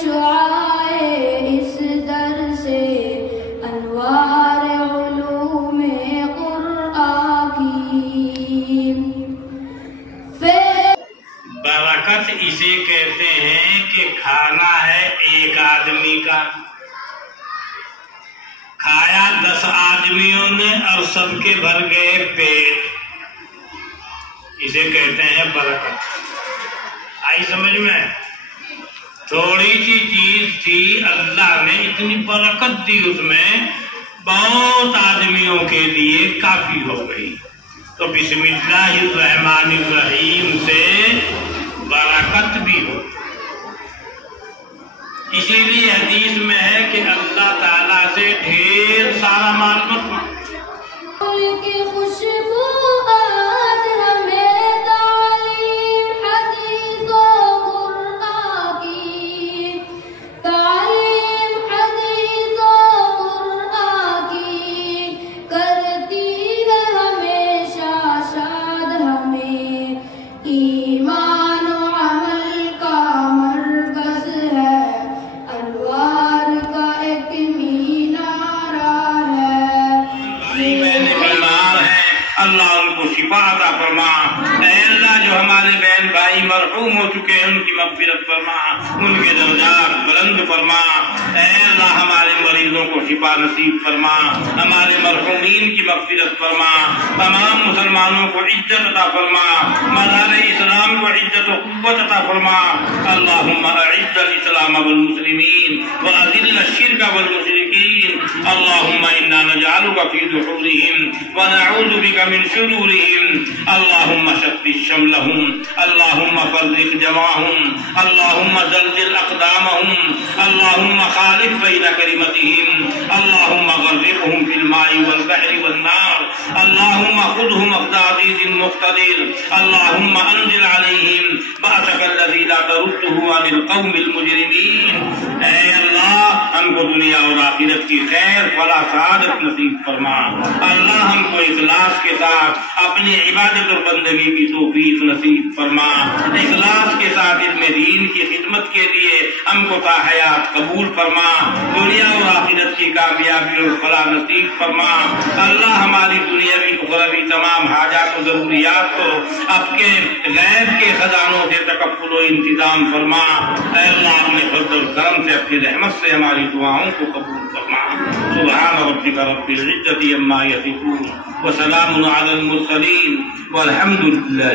شعاع اس در سے انوار علوم قرآن کی۔ برکت اسے کہتے ہیں کہ کھانا ہے ایک آدمی کا، کھایا 10 آدمیوں نے اور سب کے بھر گئے پیٹ، اسے کہتے ہیں برکت۔ آئی سمجھ میں؟ تھوڑی سی چیز تھی، اللہ نے اتنی برکت دی اس میں، بہت آدمیوں کے لیے کافی ہو گئی۔ تو بسم اللہ الرحمن الرحیم سے برکت بھی ہو۔ اسی لیے حدیث میں ہے کہ اللہ تعالیٰ سے ڈھیر سارا مال مت مانگو۔ کی خوشبو آج ہمیں تعلیم حدیث و قرآن کی، تعلیم حدیث و قرآن کی کرتی ہے ہمیشہ شاد ہمیں۔ ایمان و عمل کا مرکز ہے، انوار کا ایک مینارہ ہے۔ اللہ ان کو شفا عطا فرما۔ اے اللہ جو ہمارے بہن بھائی مرحوم ہو چکے ہیں ان کی مغفرت فرما، ان کے درجات بلند فرما۔ اے اللہ ہمارے مریضوں کو شفا نصیب فرما، ہمارے مرحومین کی مغفرت فرما، تمام مسلمانوں کو عزت عطا فرما، مدار اسلام کو عزت و قوت عطا فرما۔ اللہم اعز الاسلام والمسلمین واذل الشرک والمشرکین۔ اللہم انا نجعلک فی دحورہم ونعوذ بک من شرورہم۔ اللہم شتت شملہم، اللہم فرق جمعہم، اللہم زلزل اقدامہم، اللہم خالف بین کلمتہم، اللہم غرقہم فی الماء والبحر والنار، اللہم خذہم اخذ عزیز مقتدر، اللہم انزل علیہم بأسک الذی لا تردہ عن القوم المجرمین۔ اے اللہ ہم کو دنیا اور آخرت کی خیر فلاح سعادت نصیب فرما۔ اللہ ہم کو اخلاص کے ساتھ اپنی عبادت اور بندگی کی توفیق نصیب فرما۔ اخلاص کے ساتھ علم دین کی خدمت کے لیے ہم کو تا حیات قبول فرما، دنیا اور آخرت کی کامیابی اور فلاح نصیب فرما۔ اللہ ہماری دنیاوی اخروی تمام حاجات و ضروریات کو اپنے غیب کے خزانوں سے تکفل و انتظام فرما۔ اے اللہ اپنے فضل و کرم سے اپنی رحمت سے ہماری دعاؤں کو قبول فرما۔ سبحان ربک رب العزة عما یصفون وسلام علی المرسلین والحمد للہ۔